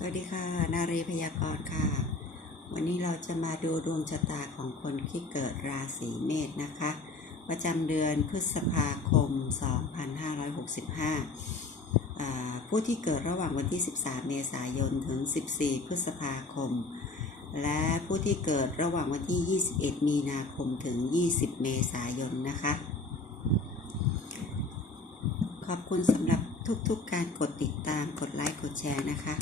สวัสดีค่ะ นารีพยากรณ์ค่ะ วันนี้เราจะมาดูดวงชะตาของคนที่เกิดราศีเมษนะคะ ประจำเดือนพฤษภาคม 2565อ่าผู้ที่เกิดระหว่างวันที่ 13 เมษายนถึง 14 พฤษภาคม และผู้ที่เกิดระหว่างวันที่ 21 มีนาคมถึง 20 เมษายนนะคะ ขอบคุณสำหรับทุกๆการกดติดตามกดไลค์กดแชร์นะคะ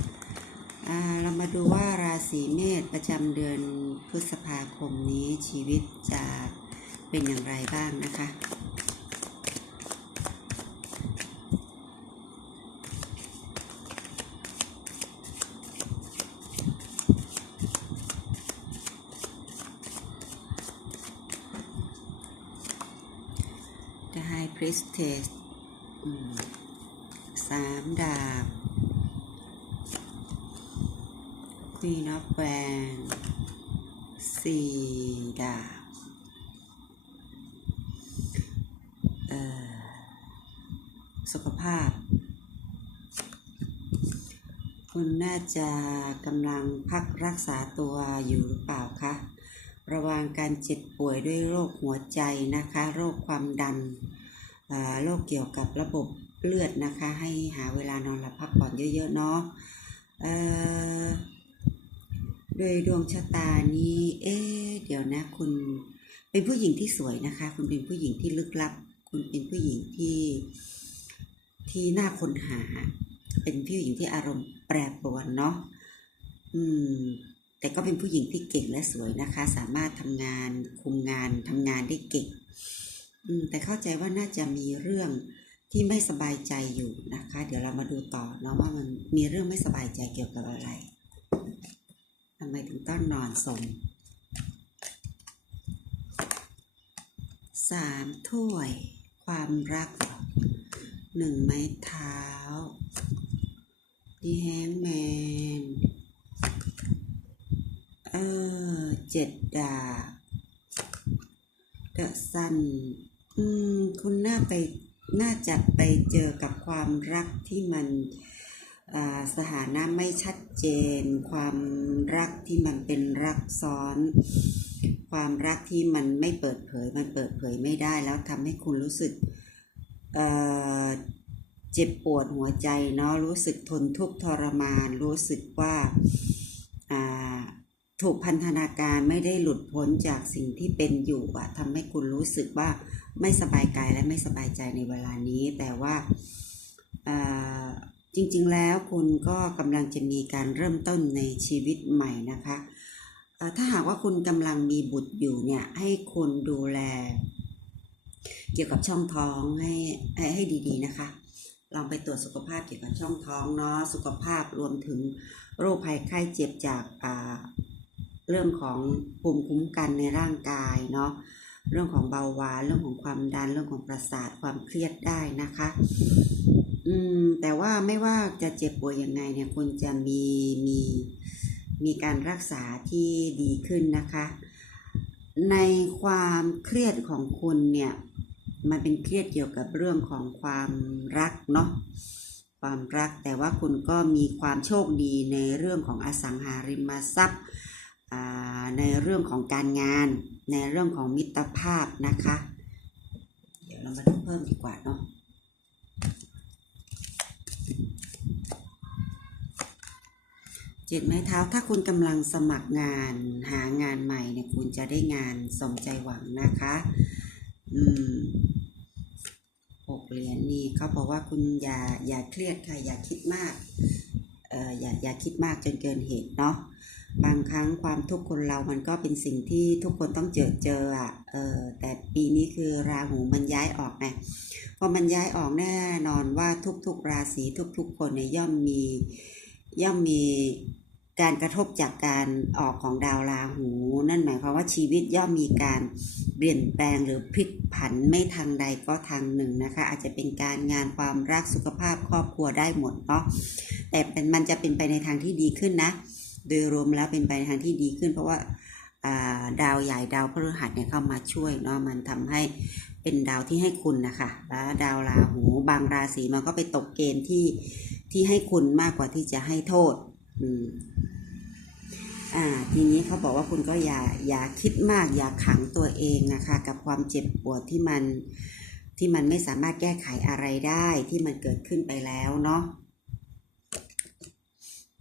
เรามาดูว่าราศีเมษประจำเดือนพฤษภาคมนี้ชีวิตจะเป็นอย่างไรบ้างนะคะ The High Priestess อืมสามดาบ Queen of Wands สี่ดาบเอ่อสุขภาพ คุณน่าจะกำลังพักรักษาตัวอยู่หรือเปล่าคะระวังการเจ็บป่วยด้วยโรคหัวใจนะคะ โรคความดันโรคเกี่ยวกับระบบเลือดนะคะ ให้หาเวลานอนหลับพักผ่อนเยอะๆเนาะ โดยดวงชะตานี้ เอ๊ะเดี๋ยวนะคุณ เป็นผู้หญิงที่สวยนะคะ คุณเป็นผู้หญิงที่ลึกลับ คุณเป็นผู้หญิงที่ที่น่าค้นหา เป็นผู้หญิงที่อารมณ์แปรปรวนเนาะอืม แต่ก็เป็นผู้หญิงที่เก่งและสวยนะคะ สามารถทำงานคุมงานทำงานได้เก่งอืม แต่เข้าใจว่าน่าจะมีเรื่องที่ไม่สบายใจอยู่นะคะ เดี๋ยวเรามาดูต่อเนาะว่ามันมีเรื่องไม่สบายใจเกี่ยวกับอะไร ทำไมถึงต้องนอนสมสามถ้วย ความรักหนึ่งไม้เท้าดีแฮงแมนเออเจ็ดดาเดอะซันอืม คุณน่าไปน่าจะไปเจอกับความรักที่มัน สถานะไม่ชัดเจน ความรักที่มันเป็นรักซ้อน ความรักที่มันไม่เปิดเผย มันเปิดเผยไม่ได้แล้วทำให้คุณรู้สึกเจ็บปวดหัวใจเนาะรู้สึกทนทุกข์ทรมาน รู้สึกว่าถูกพันธนาการไม่ได้หลุดพ้นจากสิ่งที่เป็นอยู่อะทำให้คุณรู้สึกว่าไม่สบายกายและไม่สบายใจในเวลานี้ แต่ว่า จริงๆแล้วคุณก็กำลังจะมีการเริ่มต้นในชีวิตใหม่นะคะถ้าหากว่าคุณกำลังมีบุตรอยู่เนี่ยให้คุณดูแล เกี่ยวกับช่องท้องให้ให้ให้ดีๆนะคะลองไปตรวจสุขภาพเกี่ยวกับช่องท้องเนาะสุขภาพรวมถึงโรคภัยไข้เจ็บจากเรื่องของภูมิคุ้มกันในร่างกายเนาะ เรื่องของเบาหวานเรื่องของความดันเรื่องของประสาทความเครียดได้นะคะ อืมแต่ว่าไม่ว่าจะเจ็บป่วยยังไงเนี่ยคุณจะมีมีมีการรักษาที่ดีขึ้นนะคะ ในความเครียดของคุณเนี่ยมันเป็นเครียดเกี่ยวกับเรื่องของความรักเนาะความรักแต่ว่าคุณก็มีความโชคดีในเรื่องของอสังหาริมทรัพย์อ่าในเรื่องของการงาน ในเรื่องของมิตรภาพนะคะ เดี๋ยวเรามาดูเพิ่มดีกว่าเนาะเจ็ดไม้เท้าถ้าคุณกำลังสมัครงานหางานใหม่เนี่ยคุณจะได้งานสมใจหวังนะคะ อืมหกเหรียญนี่เขาบอกว่าคุณอย่าอย่าเครียดค่ะอย่าคิดมาก อย่าอย่าคิดมากจนเกินเหตุเนาะบางครั้งความทุกข์คนเรามันก็เป็นสิ่งที่ทุกคนต้องเจอเจออะเออแต่ปีนี้คือราหูมันย้ายออกไงพอมันย้ายออกแน่นอนว่าทุกๆราศีทุกๆคนเนี่ยย่อมมีย่อมมี การกระทบจากการออกของดาวราหู นั่นหมายความว่าชีวิตย่อมมีการเปลี่ยนแปลงหรือพลิกผันไม่ทางใดก็ทางหนึ่งนะคะ อาจจะเป็นการงานความรักสุขภาพครอบครัวได้หมดเนาะแต่เป็นมันจะเป็นไปในทางที่ดีขึ้นนะ โดยรวมแล้วเป็นไปในทางที่ดีขึ้น เพราะว่าดาวใหญ่ดาวพฤหัสเนี่ยเข้ามาช่วยเนาะมันทำให้เป็นดาวที่ให้คุณนะคะแล้วดาวราหูบางราศีมันก็ไปตกเกณฑ์ที่ที่ให้คุณมากกว่าที่จะให้โทษ อืมอ่าทีนี้เขาบอกว่าคุณก็อย่าอย่าคิดมาก อย่าขังตัวเองนะคะ กับความเจ็บปวดที่มันที่มันไม่สามารถแก้ไขอะไรได้ที่มันเกิดขึ้นไปแล้วเนาะ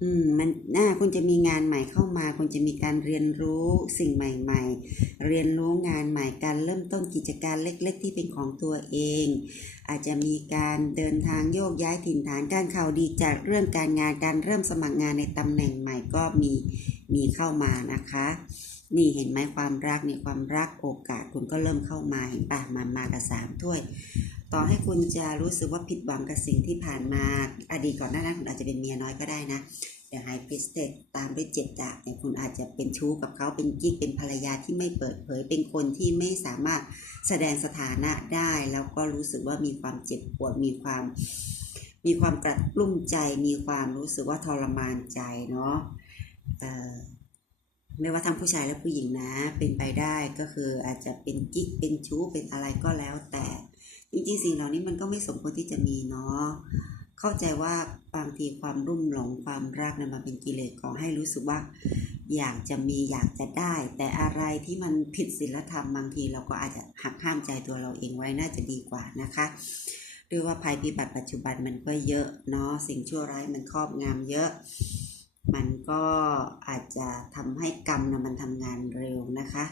อืมมันน่าคุณจะมีงานใหม่เข้ามาคุณจะมีการเรียนรู้สิ่งใหม่ ๆ เรียนรู้งานใหม่การเริ่มต้นกิจการเล็ก ๆ ที่เป็นของตัวเอง อาจจะมีการเดินทางโยกย้ายถิ่นฐานการข่าวดีจากเรื่องการงานการเริ่มสมัครงานในตำแหน่งใหม่ก็มีมีเข้ามานะคะ นี่เห็นไหมความรักเนี่ยความรักโอกาสคุณก็เริ่มเข้ามาเห็นปะมามากับสามถ้วยต่อให้คุณจะรู้สึกว่าผิดหวังกับสิ่งที่ผ่านมาอดีตก่อนหน้านั้นคุณอาจจะเป็นเมียน้อยก็ได้นะ อย่างไฮพิสเตตตามด้วยเจ็ดดาบเนี่ยคุณอาจจะเป็นชู้กับเขาเป็นกิ๊กเป็นภรรยาที่ไม่เปิดเผย เป็นคนที่ไม่สามารถแสดงสถานะได้ แล้วก็รู้สึกว่ามีความเจ็บปวดมีความ มีความกระกลุ้มใจ มีความรู้สึกว่าทรมานใจเนาะไม่ว่าทั้งผู้ชายและผู้หญิงนะ เป็นไปได้ก็คืออาจจะเป็นกิ๊กเป็นชู้เป็นอะไรก็แล้วแต่ จริงๆสิ่งเหล่านี้มันก็ไม่สมควรที่จะมีเนาะ เข้าใจว่าบางทีความรุ่มหลงความรักเนี่ยมันเป็นกิเลสก่อให้รู้สึกว่า อยากจะมีอยากจะได้ แต่อะไรที่มันผิดศีลธรรมบางทีเราก็อาจจะหักห้ามใจตัวเราเองไว้น่าจะดีกว่านะคะด้วยว่าภัยพิบัติปัจจุบันมันก็เยอะเนาะสิ่งชั่วร้ายมันครอบงำเยอะ มันก็อาจจะทำให้กรรมนะมันทำงานเร็วนะคะ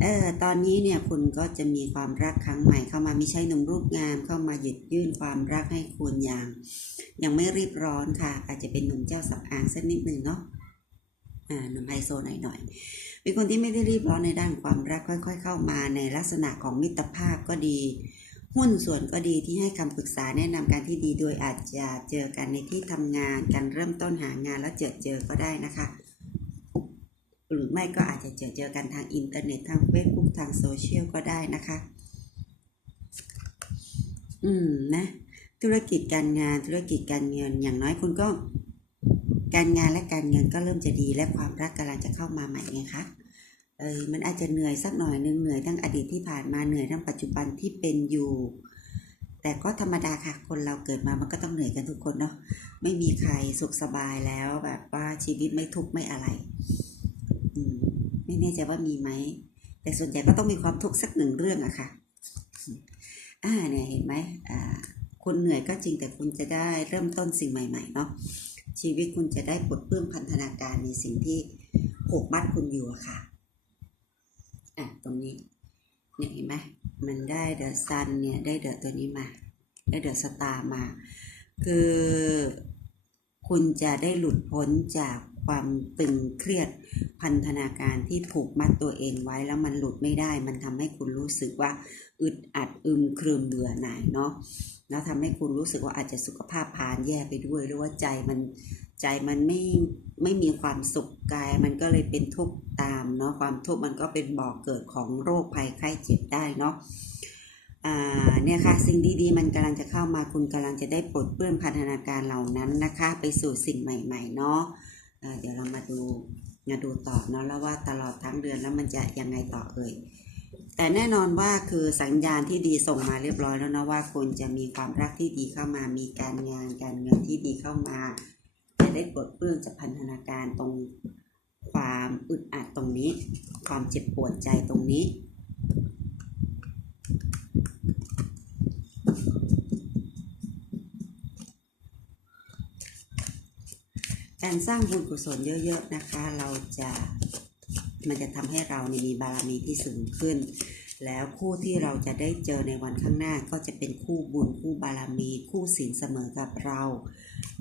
เออตอนนี้เนี่ยคุณก็จะมีความรักครั้งใหม่เข้ามาไม่ใช่หนุ่มรูปงามเข้ามาหยุดยื่นความรักให้คุณอย่าง ยังไม่รีบร้อนค่ะ อาจจะเป็นหนุ่มเจ้าสับอางสักนิดหนึ่งเนาะอ่าหนุ่มไฮโซหน่อยหน่อยๆเป็นคนที่ไม่ได้รีบร้อนในด้านความรักค่อย ๆ เข้ามาในลักษณะของมิตรภาพก็ดี หุ้นส่วนก็ดีที่ให้คำปรึกษาแนะนำการที่ดีโดยอาจจะเจอกันในที่ทำงานการเริ่มต้นหางานแล้วเจอเจอก็ได้นะคะ หรือไม่ก็อาจจะเจอเจอกันทางอินเทอร์เน็ตทางเฟซบุ๊กทางโซเชียลก็ได้นะคะ อืมนะธุรกิจการงานธุรกิจการเงินอย่างน้อยคุณก็ การงานและการเงินก็เริ่มจะดีและความรักกำลังจะเข้ามาใหม่ไงคะเออมันอาจจะเหนื่อยสักหน่อยนึงเหนื่อยทั้งอดีตที่ผ่านมาเหนื่อยทั้งปัจจุบันที่เป็นอยู่ แต่ก็ธรรมดาค่ะ คนเราเกิดมามันก็ต้องเหนื่อยกันทุกคนเนาะไม่มีใครสุขสบายแล้วแบบว่าชีวิตไม่ทุกข์ไม่อะไร ไม่แน่ใจว่ามีไหม แต่ส่วนใหญ่ก็ต้องมีความทุกข์สักหนึ่งเรื่องอะค่ะ อ่าเนี่ยเห็นไหมอ่าคุณเหนื่อยก็จริงแต่คุณจะได้เริ่มต้นสิ่งใหม่ๆเนาะชีวิตคุณจะได้ปลดเปลื้องพันธนาการในสิ่งที่ผูกมัดคุณอยู่อะค่ะอะตรงนี้เนี่ยเห็นไหมมันได้เดอะซันเนี่ยได้เดอะตัวนี้มา ได้เดอะสตาร์มา คือคุณจะได้หลุดพ้นจาก ความตึงเครียดพันธนาการที่ผูกมัดตัวเองไว้แล้วมันหลุดไม่ได้ มันทำให้คุณรู้สึกว่าอึดอัดอึมครึมเบื่อหน่ายเนาะแล้วทำให้คุณรู้สึกว่าอาจจะสุขภาพพานแย่ไปด้วย หรือว่าใจมันใจมันไม่ไม่มีความสุขกาย มันก็เลยเป็นทุกข์ตามเนาะความทุกข์มันก็เป็นบ่อกเกิดของโรคภัยไข้เจ็บได้เนาะอ่าเนี่ยค่ะสิ่งดีๆ มันกำลังจะเข้ามาคุณกำลังจะได้ปลดเปลื้องพันธนาการเหล่านั้นนะคะ ไปสู่สิ่งใหม่ ๆ เนาะ เดี๋ยวเรามาดูมาดูต่อเนาะแล้วว่าตลอดทั้งเดือนแล้วมันจะยังไงต่อเอ่ยแต่แน่นอนว่าคือสัญญาณที่ดีส่งมาเรียบร้อยแล้วนะว่าคุณจะมีความรักที่ดีเข้ามามีการงานการเงินที่ดีเข้ามาจะได้ปลดเปลื้องจากพันธนาการตรงความอึดอัดตรงนี้ ความเจ็บปวดใจตรงนี้ การสร้างบุญกุศลเยอะๆนะคะ เราจะมันจะทำให้เรามีบารมีที่สูงขึ้น แล้วคู่ที่เราจะได้เจอในวันข้างหน้าก็จะเป็นคู่บุญคู่บารมี คู่ศีลเสมอกับเรา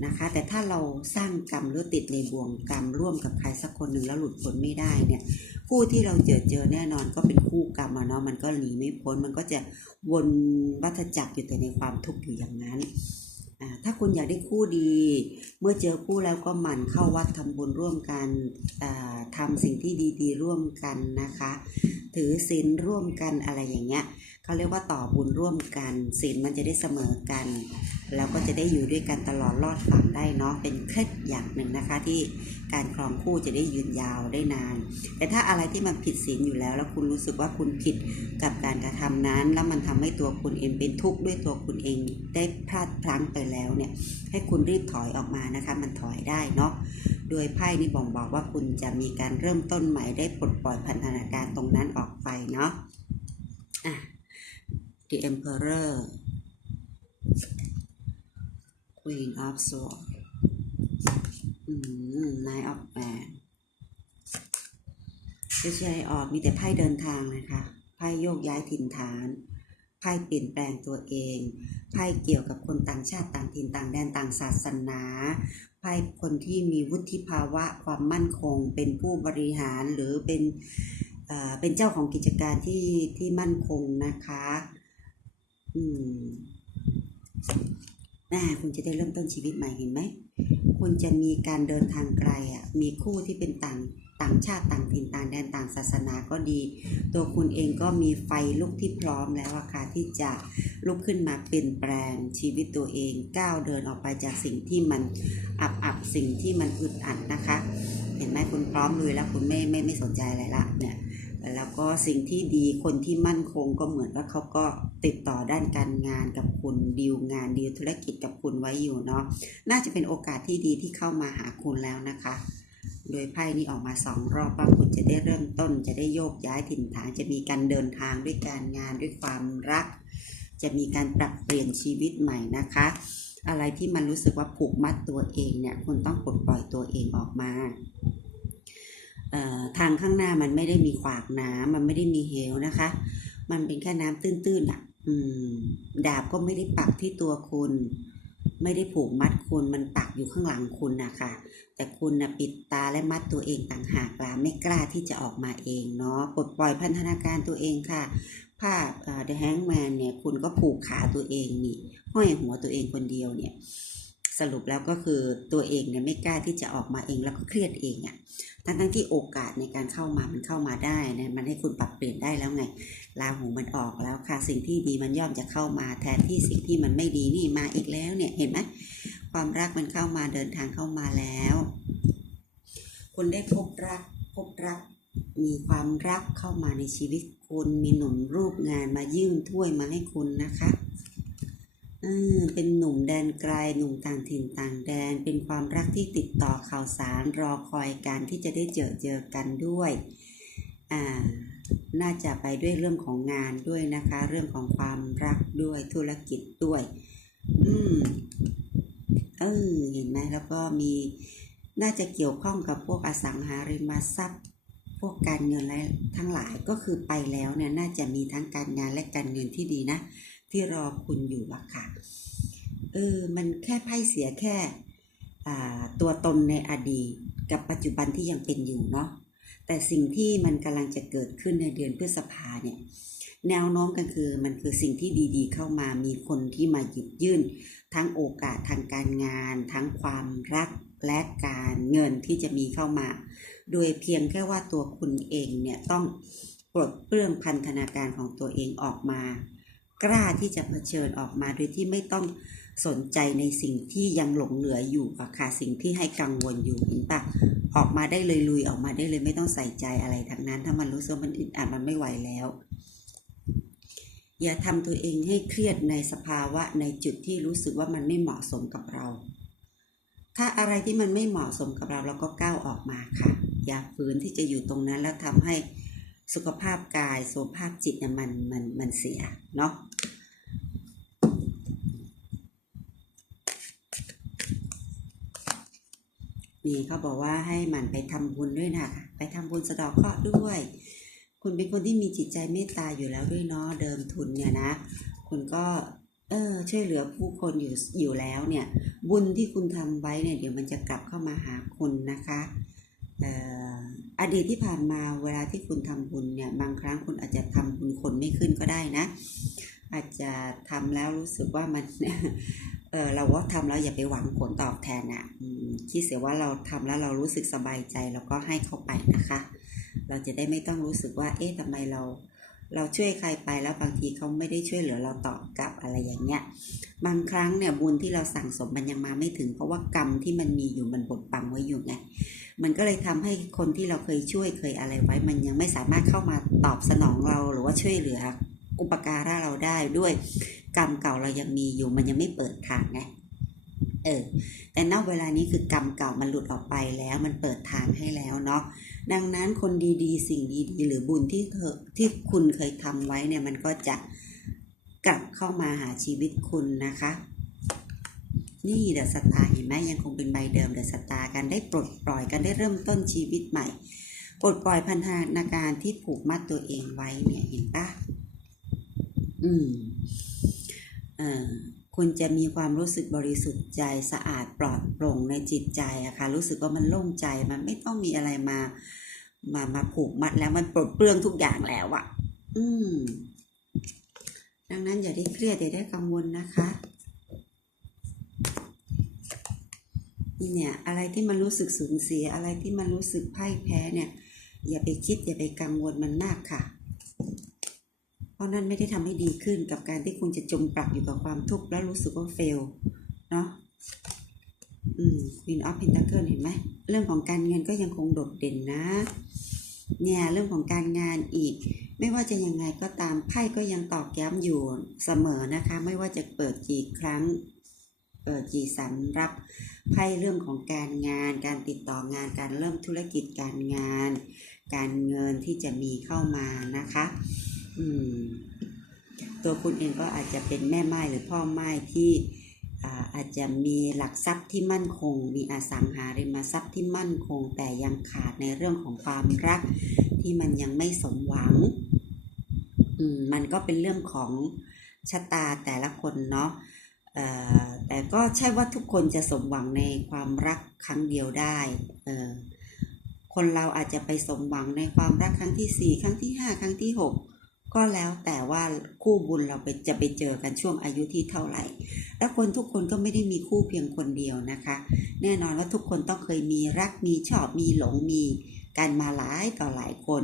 นะคะ แต่ถ้าเราสร้างกรรมหรือติดในบ่วงกรรมร่วมกับใครสักคนหนึ่งแล้วหลุดพ้นไม่ได้เนี่ย คู่ที่เราเจอเจอแน่นอนก็เป็นคู่กรรมอะเนาะมันก็หนีไม่พ้นมันก็จะวนวัฏจักรอยู่แต่ในความทุกข์อยู่อย่างนั้น ถ้าคุณอยากได้คู่ดี เมื่อเจอคู่แล้วก็หมั่นเข้าวัดทำบุญร่วมกันทำสิ่งที่ดีๆ ร่วมกันนะคะ ถือศีลร่วมกันอะไรอย่างเงี้ย เขาเรียกว่าต่อบุญร่วมกันศีลมันจะได้เสมอกัน แล้วก็จะได้อยู่ด้วยกันตลอดรอดฝั่งได้เนาะเป็นเคล็ดอย่างหนึ่งนะคะ ที่การครองคู่จะได้ยืนยาวได้นาน แต่ถ้าอะไรที่มันผิดศีลอยู่แล้ว แล้วคุณรู้สึกว่าคุณผิดกับการกระทำนั้น แล้วมันทำให้ตัวคุณเองเป็นทุกข์ด้วยตัวคุณเองได้พลาดพลั้งไปแล้วเนี่ยให้คุณรีบถอยออกมานะคะ มันถอยได้เนาะโดยไพ่นี่บ่งบอกว่าคุณจะมีการเริ่มต้นใหม่ได้ปลดปล่อยพันธนาการตรงนั้นออกไปเนาะอะ The Emperor Queen of Swords อืม Nine of Wands จะใช้ออกมีแต่ไพ่เดินทางนะคะไพ่โยกย้ายถิ่นฐานไพ่เปลี่ยนแปลงตัวเองไพ่เกี่ยวกับคนต่างชาติต่างถิ่นต่างแดนต่างศาสนาไพ่คนที่มีวุฒิภาวะความมั่นคง เป็นผู้บริหารหรือเป็นเอ่อเป็นเจ้าของกิจการที่ที่มั่นคงนะคะ อืมน่าคุณจะได้เริ่มต้นชีวิตใหม่เห็นไหม คุณจะมีการเดินทางไกลอะ มีคู่ที่เป็นต่างต่างชาติต่างถิ่นต่างแดนต่างศาสนาก็ดี ตัวคุณเองก็มีไฟลุกที่พร้อมแล้วอะค่ะที่จะลุกขึ้นมาเปลี่ยนแปลงชีวิตตัวเองก้าวเดินออกไปจากสิ่งที่มันอับอับสิ่งที่มันอึดอัดนะคะ เห็นไหมคุณพร้อมลุยแล้วคุณไม่ไม่ไม่สนใจอะไรละเนี่ย แล้วก็สิ่งที่ดีคนที่มั่นคงก็เหมือนว่าเขาก็ติดต่อด้านการงานกับคุณดีลงานดีลธุรกิจกับคุณไว้อยู่เนาะน่าจะเป็นโอกาสที่ดีที่เข้ามาหาคุณแล้วนะคะ โดยไพ่นี้ออกมาสองรอบว่าคุณจะได้เริ่มต้น จะได้โยกย้ายถิ่นฐานจะมีการเดินทางด้วยการงานด้วยความรัก จะมีการปรับเปลี่ยนชีวิตใหม่นะคะ อะไรที่มันรู้สึกว่าผูกมัดตัวเองเนี่ยคุณต้องปลดปล่อยตัวเองออกมา ทางข้างหน้ามันไม่ได้มีขวากน้ำมันไม่ได้มีเหวนะคะ มันเป็นแค่น้ำตื้นๆอะอืมดาบก็ไม่ได้ปักที่ตัวคุณ ไม่ได้ผูกมัดคุณมันปักอยู่ข้างหลังคุณนะคะแต่คุณนะปิดตาและมัดตัวเองต่างหากล่ะไม่กล้าที่จะออกมาเองเนาะปลดปล่อยพันธนาการตัวเองค่ะ ภาพเอ่อ The Hangman เนี่ยคุณก็ผูกขาตัวเองนี่ห้อยหัวตัวเองคนเดียวเนี่ยสรุปแล้วก็คือตัวเองเนี่ยไม่กล้าที่จะออกมาเองแล้วก็เครียดเองอะ่ะ ทั้งทั้งที่โอกาสในการเข้ามามันเข้ามาได้นะมันให้คุณปรับเปลี่ยนได้แล้วไงลาหูมันออกแล้วค่ะ สิ่งที่ดีมันย่อมจะเข้ามาแทนที่สิ่งที่มันไม่ดีนี่มาอีกแล้วเนี่ยเห็นไหมความรักมันเข้ามาเดินทางเข้ามาแล้ว คุณได้พบรักพบรัก มีความรักเข้ามาในชีวิตคุณมีหนุ่มรูปงานมายื่นถ้วยมาให้คุณนะคะ เออเป็นหนุ่มแดนไกลหนุ่มต่างถิ่นต่างแดน เป็นความรักที่ติดต่อข่าวสารรอคอยการที่จะได้เจอเจอกันด้วยอ่าน่าจะไปด้วยเรื่องของงานด้วยนะคะ เรื่องของความรักด้วยธุรกิจด้วย อืมเออเห็นไหมแล้วก็มีน่าจะเกี่ยวข้องกับพวกอสังหาริมทรัพย์ พวกการเงินและทั้งหลายก็คือไปแล้วเนี่ยน่าจะมีทั้งการงานและการเงินที่ดีนะ ที่รอคุณอยู่อะค่ะ เออ มันแค่ไพ่เสียแค่ตัวตนในอดีตกับปัจจุบันที่ยังเป็นอยู่เนาะ แต่สิ่งที่มันกำลังจะเกิดขึ้นในเดือนพฤษภาเนี่ย แนวโน้มกันคือมันคือสิ่งที่ดีๆ เข้ามา มีคนที่มาหยิบยื่น ทั้งโอกาสทางการงาน ทั้งความรักและการเงินที่จะมีเข้ามา โดยเพียงแค่ว่าตัวคุณเองเนี่ยต้องปลดเปลื้องพันธนาการของตัวเองออกมา กล้าที่จะเผชิญออกมาโดยที่ไม่ต้องสนใจในสิ่งที่ยังหลงเหลืออยู่อะค่ะสิ่งที่ให้กังวลอยู่เห็นปะออกมาได้เลยลุยออกมาได้เลยไม่ต้องใส่ใจอะไรทั้งนั้น ถ้ามันรู้สึกมันอึดอัดมันไม่ไหวแล้ว อย่าทำตัวเองให้เครียดในสภาวะในจุดที่รู้สึกว่ามันไม่เหมาะสมกับเรา ถ้าอะไรที่มันไม่เหมาะสมกับเราเราก็ก้าวออกมาค่ะ อย่าฝืนที่จะอยู่ตรงนั้นแล้วทำให้ สุขภาพกาย สุขภาพจิตเนี่ยมันมันมันเสียเนาะนี่เขาบอกว่าให้หมันไปทำบุญด้วยนะไปทำบุญสะเดอกเคราะห์ด้วย คุณเป็นคนที่มีจิตใจเมตตาอยู่แล้วด้วยเนาะเดิมทุนเนี่ยนะ คุณก็ เออช่วยเหลือผู้คนอยู่อยู่แล้วเนี่ย บุญที่คุณทำไว้เนี่ยเดี๋ยวมันจะกลับเข้ามาหาคุณนะคะ อดีตที่ผ่านมาเวลาที่คุณทำบุญเนี่ยบางครั้งคุณอาจจะทำบุญคนไม่ขึ้นก็ได้นะ อาจจะทำแล้วรู้สึกว่ามันเออเราว่าทำแล้วอย่าไปหวังผลตอบแทนอะคิดเสียว่าเราทำแล้วเรารู้สึกสบายใจแล้วก็ให้เขาไปนะคะ เราจะได้ไม่ต้องรู้สึกว่าเอ๊ะทำไมเรา เราช่วยใครไปแล้วบางทีเขาไม่ได้ช่วยเหลือเราตอบกลับอะไรอย่างเงี้ย บางครั้งเนี่ยบุญที่เราสั่งสมมันยังมาไม่ถึง เพราะว่ากรรมที่มันมีอยู่มันบดบังไว้อยู่ไง มันก็เลยทำให้คนที่เราเคยช่วยเคยอะไรไว้ มันยังไม่สามารถเข้ามาตอบสนองเราหรือว่าช่วยเหลืออุปการะเราได้ด้วยกรรมเก่าเรายังมีอยู่มันยังไม่เปิดทางไงเออแต่ณเวลานี้คือกรรมเก่ามันหลุดออกไปแล้วมันเปิดทางให้แล้วเนาะ ดังนั้นคนดีๆ สิ่งดีๆ หรือบุญที่เธอที่คุณเคยทำไว้เนี่ยมันก็จะกลับเข้ามาหาชีวิตคุณนะคะ นี่เดอะสตาร์เห็นไหมยังคงเป็นใบเดิมเดอะสตาร์กันได้ปลดปล่อยกันได้เริ่มต้นชีวิตใหม่ ปลดปล่อยพันธนาการที่ผูกมัดตัวเองไว้เนี่ยเห็นปะอืม เอ่อ คุณจะมีความรู้สึกบริสุทธิ์ใจสะอาดปลอดโปร่งในจิตใจอะค่ะรู้สึกว่ามันโล่งใจมันไม่ต้องมีอะไรมา มามาผูกมัดแล้วมันปลดเปลื้องทุกอย่างแล้วอะอืม ดังนั้นอย่าได้เครียดอย่าได้กังวลนะคะนี่เนี่ยอะไรที่มันรู้สึกสูญเสียอะไรที่มันรู้สึกพ่ายแพ้เนี่ย อย่าไปคิดอย่าไปกังวลมันมากค่ะ เพราะนั่นไม่ได้ทำให้ดีขึ้นกับการที่คุณจะจมปลักอยู่กับความทุกข์แล้วรู้สึกว่าเฟลเนาะอืม Queen of Pentacle เห็นไหมเรื่องของการเงินก็ยังคงโดดเด่นนะ เนี่ยเรื่องของการงานอีก ไม่ว่าจะยังไงก็ตามไพ่ก็ยังตอกย้ำอยู่เสมอนะคะ ไม่ว่าจะเปิดกี่ครั้ง เปิดกี่สำรับไพ่เรื่องของการงาน การติดต่องานการเริ่มธุรกิจการงาน การเงินที่จะมีเข้ามานะคะ อืม ตัวคุณเองก็อาจจะเป็นแม่ไม้หรือพ่อไม้ที่อาอาจจะมีหลักทรัพย์ที่มั่นคง มีอสังหาริมทรัพย์ที่มั่นคง แต่ยังขาดในเรื่องของความรักที่มันยังไม่สมหวัง อืม มันก็เป็นเรื่องของชะตาแต่ละคนเนาะแต่ก็ใช่ว่าทุกคนจะสมหวังในความรักครั้งเดียวได้ คนเราอาจจะไปสมหวังในความรักครั้งที่สี่ครั้งที่ห้าครั้งที่ห ก็แล้วแต่ว่าคู่บุญเราไปจะไปเจอกันช่วงอายุที่เท่าไหร่ และคนทุกคนก็ไม่ได้มีคู่เพียงคนเดียวนะคะ แน่นอนว่าทุกคนต้องเคยมีรักมีชอบมีหลงมีการมาหลายต่อหลายคน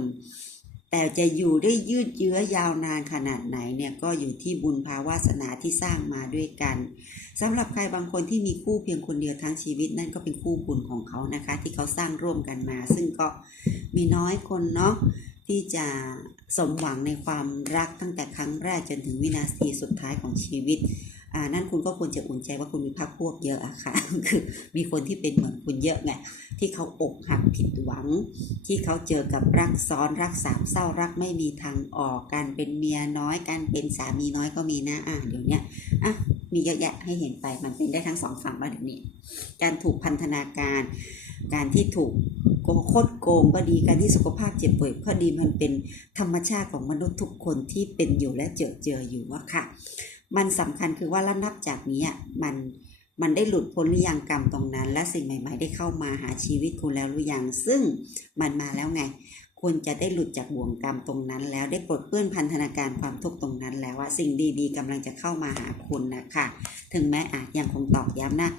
แต่จะอยู่ได้ยืดเยื้อยาวนานขนาดไหนเนี่ยก็อยู่ที่บุญภาวาสนาที่สร้างมาด้วยกันสำหรับใครบางคนที่มีคู่เพียงคนเดียวทั้งชีวิตนั่นก็เป็นคู่บุญของเขานะคะ ที่เขาสร้างร่วมกันมา ซึ่งก็มีน้อยคนเนาะ ที่จะสมหวังในความรักตั้งแต่ครั้งแรกจนถึงวินาทีสุดท้ายของชีวิตอ่านั่นคุณก็ควรจะอุ่นใจว่าคุณมีพักพวกเยอะอะค่ะ คือมีคนที่เป็นเหมือนคุณเยอะไงที่เขาอกหักผิดหวัง ที่เขาเจอกับรักซ้อนรักสามเศร้ารักไม่มีทางออกการเป็นเมียน้อยการเป็นสามีน้อยก็มีนะอ่าเดี๋ยวนี้อะมีเยอะแยะให้เห็นไปมันเป็นได้ทั้งสองฝั่งแล้วเดี๋ยวนี้ การถูกพันธนาการ การที่ถูกโกโคดโกงก็ดีการที่สุขภาพเจ็บป่วยก็ดีมันเป็นธรรมชาติของมนุษย์ทุกคนที่เป็นอยู่และเจอเจออยู่ว่าค่ะ มันสำคัญคือว่าแล้วนับจากนี้มันมันได้หลุดพ้นหรือยังกรรมตรงนั้น และสิ่งใหม่ ๆ ได้เข้ามาหาชีวิตคุณแล้วหรือยังซึ่งมันมาแล้วไงคุณจะได้หลุดจากบ่วงกรรมตรงนั้น แล้วได้ปลดเปื้อนพันธนาการความทุกข์ตรงนั้นแล้วว่าสิ่งดีๆกำลังจะเข้ามาหาคุณนะคะถึงแม้อาจยังคงตอกย้ำนะ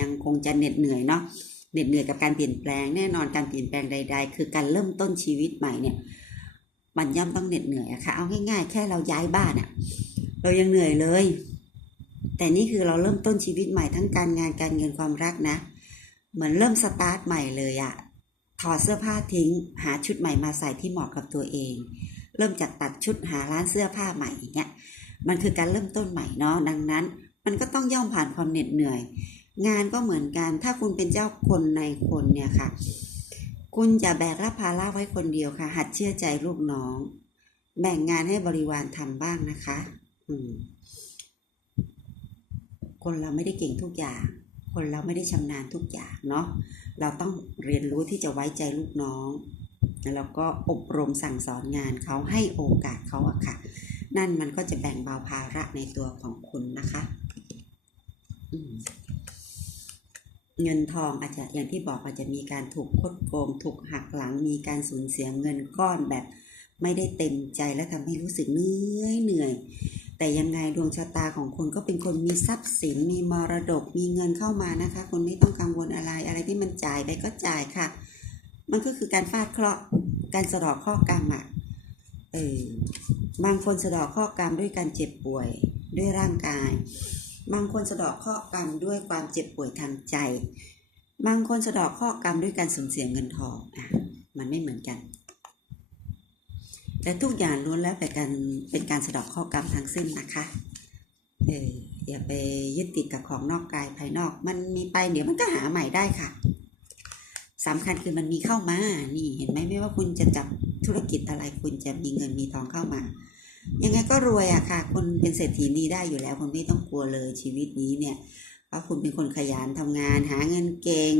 ยังคงจะเหน็ดเหนื่อยเนาะ เหน็ดเหนื่อยกับการเปลี่ยนแปลงแน่นอนการเปลี่ยนแปลงใด ๆ คือการเริ่มต้นชีวิตใหม่เนี่ย มันย่อมต้องเหน็ดเหนื่อยอะค่ะ เอาง่ายๆ แค่เราย้ายบ้านอะเรายังเหนื่อยเลย แต่นี่คือเราเริ่มต้นชีวิตใหม่ทั้งการงานการเงินความรักนะ เหมือนเริ่มสตาร์ทใหม่เลยอะถอดเสื้อผ้าทิ้ง หาชุดใหม่มาใส่ที่เหมาะกับตัวเอง เริ่มจากตัดชุดหาร้านเสื้อผ้าใหม่อย่างเงี้ยมันคือการเริ่มต้นใหม่เนาะดังนั้น มันก็ต้องย่อมผ่านความเหน็ดเหนื่อย งานก็เหมือนกัน ถ้าคุณเป็นเจ้าคนในคนเนี่ยค่ะ คุณจะแบกรับภาระไว้คนเดียวค่ะ หัดเชื่อใจลูกน้อง แบ่งงานให้บริวารทำบ้างนะคะ อืม คนเราไม่ได้เก่งทุกอย่าง คนเราไม่ได้ชำนาญทุกอย่างเนาะ เราต้องเรียนรู้ที่จะไว้ใจลูกน้อง แล้วก็อบรมสั่งสอนงานเขาให้โอกาสเขาอะค่ะ นั่นมันก็จะแบ่งเบาภาระในตัวของคุณนะคะ อืม เงินทองอาจจะอย่างที่บอกอาจจะมีการถูกคดโกง ถูกหักหลังมีการสูญเสียเงินก้อนแบบ ไม่ได้เต็มใจและทำให้รู้สึกเหนื่อยเหนื่อย แต่ยังไงดวงชะตาของคุณก็เป็นคนมีทรัพย์สินมีมรดกมีเงินเข้ามานะคะคุณไม่ต้องกังวลอะไรอะไรที่มันจ่ายไปก็จ่ายค่ะ มันก็คือการฟาดเคราะห์การสะดอกข้อกรรมอะเออบางคนสะดอกข้อกรรมด้วยการเจ็บป่วยด้วยร่างกาย บางคนสะเดอกข้อกรรมด้วยความเจ็บป่วยทางใจ บางคนสะเดอกข้อกรรมด้วยการสูญเสียเงินทองอะมันไม่เหมือนกัน แต่ทุกอย่างล้วนแล้วแต่การเป็นการสะเดอกข้อกรรมทั้งสิ้นนะคะเอออย่าไปยึดติดกับของนอกกายภายนอก มันมีไปเดี๋ยวมันก็หาใหม่ได้ค่ะสำคัญคือมันมีเข้ามา นี่เห็นไหมไม่ว่าคุณจะจับธุรกิจอะไรคุณจะมีเงินมีทองเข้ามา ยังไงก็รวยอะค่ะคุณเป็นเศรษฐีนีได้อยู่แล้วคุณไม่ต้องกลัวเลยชีวิตนี้เนี่ยเพราะคุณเป็นคนขยันทำงาน หาเงินเก่ง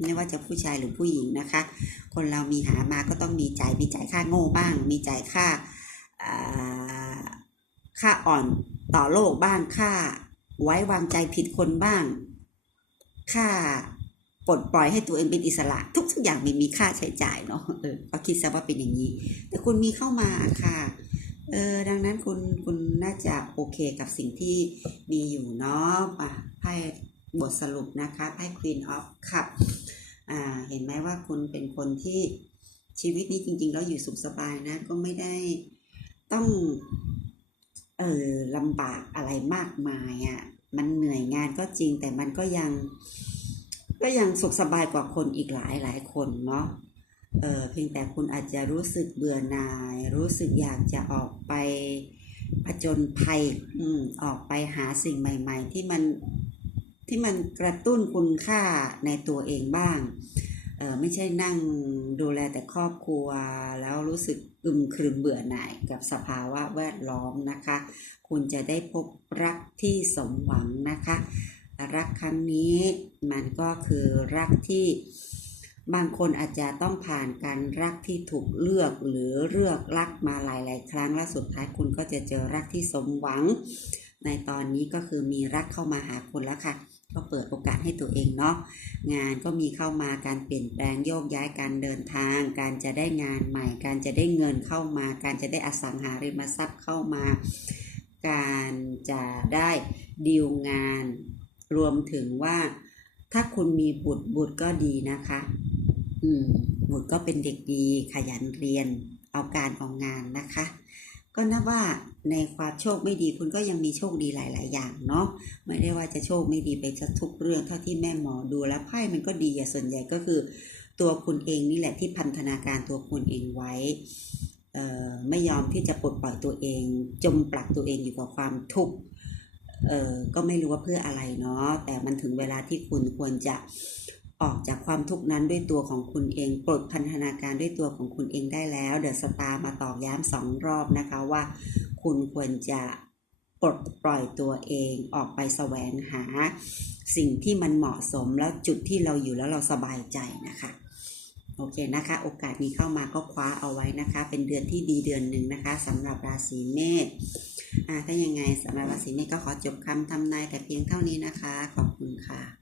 ไม่ว่าจะผู้ชายหรือผู้หญิงนะคะ คนเรามีหามาก็ต้องมีจ่ายมีจ่ายค่าโง่บ้าง มีจ่ายค่าค่าอ่อนต่อโลกบ้างค่า ไว้วางใจผิดคนบ้าง ค่าปลดปล่อยให้ตัวเองเป็นอิสระ ทุกทุกอย่างมีมีค่าใช้จ่ายเนาะเออก็คิดซะว่าเป็นอย่างนี้ แต่คุณมีเข้ามาค่ะ เออดังนั้นคุณคุณน่าจะโอเคกับสิ่งที่มีอยู่เนาะอะไพ่บทสรุปนะคะไพ่ Queen of Cup อ่าเห็นไหมว่าคุณเป็นคนที่ชีวิตนี้จริงๆ แล้วอยู่สุขสบายนะ ก็ไม่ได้ต้องเออลำบากอะไรมากมายอะ่ะมันเหนื่อยงานก็จริงแต่มันก็ยัง ก็ยังสุขสบายกว่าคนอีกหลายหลายคนเนาะ เออเพียงแต่คุณอาจจะรู้สึกเบื่อหน่าย รู้สึกอยากจะออกไปผจญภัยอืมออกไปหาสิ่งใหม่ ๆ ที่มันที่มันกระตุ้นคุณค่าในตัวเองบ้างเออไม่ใช่นั่งดูแลแต่ครอบครัว แล้วรู้สึกอึมครึมเบื่อหน่ายกับสภาวะแวดล้อมนะคะ คุณจะได้พบรักที่สมหวังนะคะ รักครั้งนี้มันก็คือรักที่ บางคนอาจจะต้องผ่านการรักที่ถูกเลือกหรือเลือกรักมาหลาย ๆ ครั้งและสุดท้ายคุณก็จะเจอรักที่สมหวัง ในตอนนี้ก็คือมีรักเข้ามาหาคุณแล้วค่ะ ก็เปิดโอกาสให้ตัวเองเนาะงานก็มีเข้ามาการเปลี่ยนแปลงโยกย้ายการเดินทาง การจะได้งานใหม่ การจะได้เงินเข้ามา การจะได้อสังหาริมทรัพย์เข้ามา การจะได้ดีลงาน รวมถึงว่า ถ้าคุณมีบุตรบุตรก็ดีนะคะ อืม บุตรก็เป็นเด็กดีขยันเรียน เอาการเอางานนะคะ ก็นับว่าในความโชคไม่ดีคุณก็ยังมีโชคดีหลาย ๆ อย่างเนาะไม่ได้ว่าจะโชคไม่ดีไปจะทุกเรื่องเท่าที่แม่หมอดูแล้วไพ่มันก็ดีอย่าส่วนใหญ่ก็คือ ตัวคุณเองนี่แหละที่พันธนาการตัวคุณเองไว้เอ่อไม่ยอมที่จะปลดปล่อยตัวเอง จมปลักตัวเองอยู่กับความทุกข์ เออก็ไม่รู้ว่าเพื่ออะไรเนาะแต่มันถึงเวลาที่คุณควรจะออกจากความทุกข์นั้นด้วยตัวของคุณเองปลดพันธนาการด้วยตัวของคุณเองได้แล้ว เดอะสตาร์มาตอกย้ำสองรอบนะคะว่า คุณควรจะปลดปล่อยตัวเองออกไปแสวงหา สิ่งที่มันเหมาะสมแล้วจุดที่เราอยู่แล้วเราสบายใจนะคะโอเคนะคะ โอกาสนี้เข้ามาก็คว้าเอาไว้นะคะ เป็นเดือนที่ดีเดือนหนึ่งนะคะสำหรับราศีเมษ ถ้ายังไงสำหรับราศีเมษก็ขอจบคำทำนายแต่เพียงเท่านี้นะคะ ขอบคุณค่ะ